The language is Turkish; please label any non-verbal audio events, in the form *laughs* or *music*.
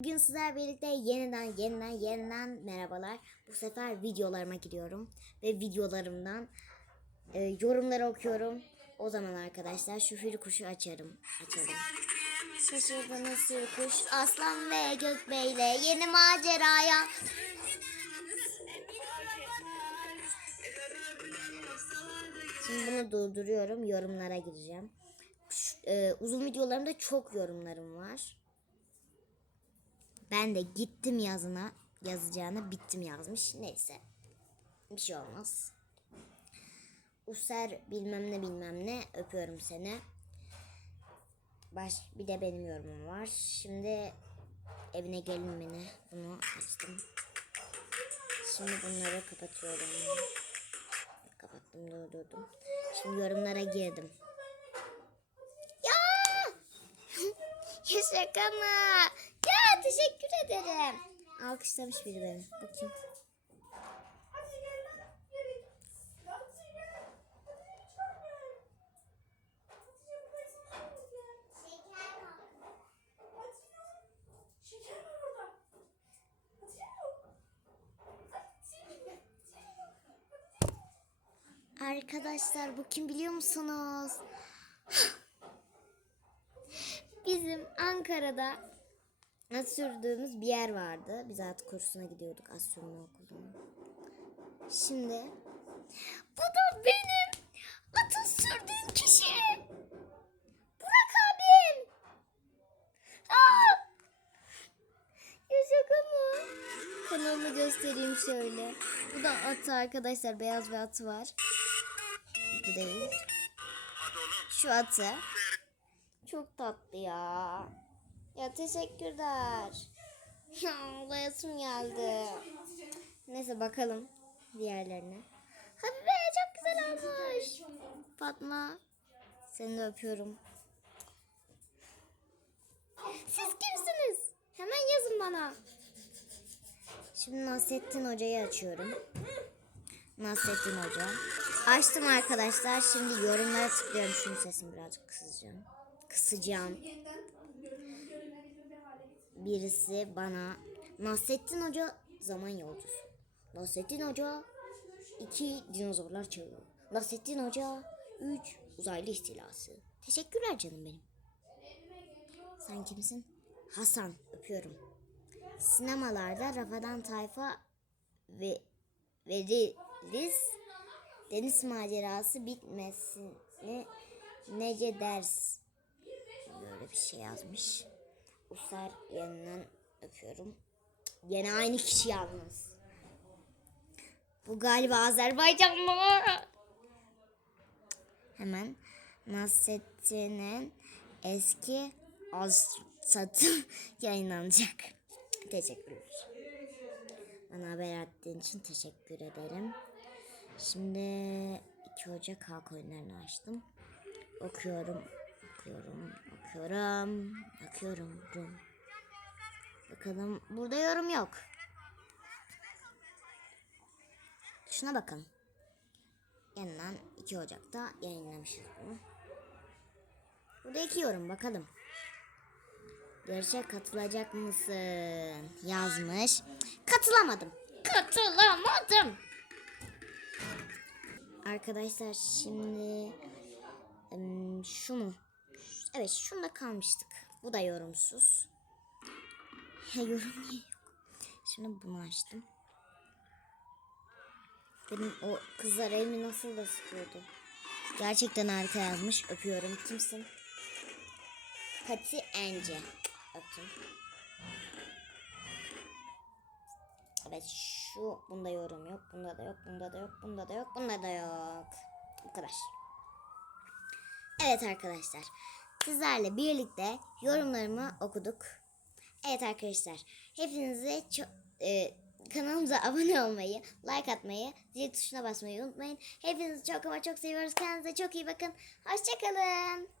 Bugün sizlerle birlikte yeniden yeniden yeniden merhabalar. Bu sefer videolarıma gidiyorum ve videolarımdan e, yorumları okuyorum. O zaman arkadaşlar şu fil kuşu açarım. Açalım. Şaşırdınız fil kuş aslan ve gökbeyle yeni maceraya. Şimdi bunu durduruyorum. Yorumlara gireceğim. Şu- e, uzun videolarımda çok yorumlarım var. Ben de gittim yazına yazacağına bittim yazmış. Neyse. Bir şey olmaz. User bilmem ne bilmem ne öpüyorum seni. Baş, bir de benim yorumum var. Şimdi evine gelin beni. Bunu açtım. Şimdi bunları kapatıyorum. Kapattım durdurdum. Şimdi yorumlara girdim. Ya! *laughs* ya şaka mı? Ya teşekkür ederim. Alkışlamış biri beni. Bakayım. Arkadaşlar bu kim biliyor musunuz? *gasps* Bizim Ankara'da at sürdüğümüz bir yer vardı. Biz at kursuna gidiyorduk at sürme okuluna. Şimdi bu da benim atı sürdüğüm kişi. Burak abim. Aa! Ya şaka mı? Kanalımı göstereyim şöyle. Bu da atı arkadaşlar. Beyaz bir atı var. Bu değil. Şu atı. Çok tatlı ya. Ya teşekkürler. *laughs* Ya ağlayasım geldi. Neyse bakalım diğerlerine. Habibe çok güzel olmuş. Fatma seni de öpüyorum. Siz kimsiniz? Hemen yazın bana. Şimdi Nasrettin Hoca'yı açıyorum. Nasrettin Hoca. Açtım arkadaşlar. Şimdi yorumlara tıklıyorum. Şunun sesini birazcık kısacağım. Kısacağım. Birisi bana Nasrettin Hoca zaman yolcusu. Nasrettin Hoca iki dinozorlar çağı. Nasrettin Hoca üç uzaylı istilası. Teşekkürler canım benim. Sen kimsin? Hasan. Öpüyorum. Sinemalarda Rafadan Tayfa ve veririz. Deniz macerası bitmesini nece ders. Böyle bir şey yazmış. Usar yanından öpüyorum. Yine aynı kişi yalnız. Bu galiba Azerbaycanlı. Hemen Nasrettin'in eski az satı *laughs* yayınlanacak. Teşekkürler. Bana haber ettiğin için teşekkür ederim. Şimdi 2 Ocak halk oyunlarını açtım. Okuyorum, okuyorum, okuyorum, okuyorum. rum. Bakalım burada yorum yok. Şuna bakın. Yeniden 2 Ocak'ta yayınlamışız bunu. Burada iki yorum bakalım. Yarışa katılacak mısın? Yazmış. Katılamadım. Katılamadım. Arkadaşlar şimdi şu mu? Evet şunda kalmıştık. Bu da yorumsuz. *laughs* Yorum niye yok? Şimdi bunu açtım. Benim o kızlar elimi nasıl da sıkıyordu. Gerçekten harika yazmış. Öpüyorum. Kimsin? Pati Ence. Öptüm. Evet şu bunda yorum yok. Bunda da yok. Bunda da yok. Bunda da yok. Bunda da yok. Bu kadar. Evet arkadaşlar. Sizlerle birlikte yorumlarımı okuduk. Evet arkadaşlar. Hepinize çok e, kanalımıza *laughs* abone olmayı, like atmayı, zil tuşuna basmayı unutmayın. Hepinizi çok ama çok seviyoruz. Kendinize çok iyi bakın. Hoşçakalın.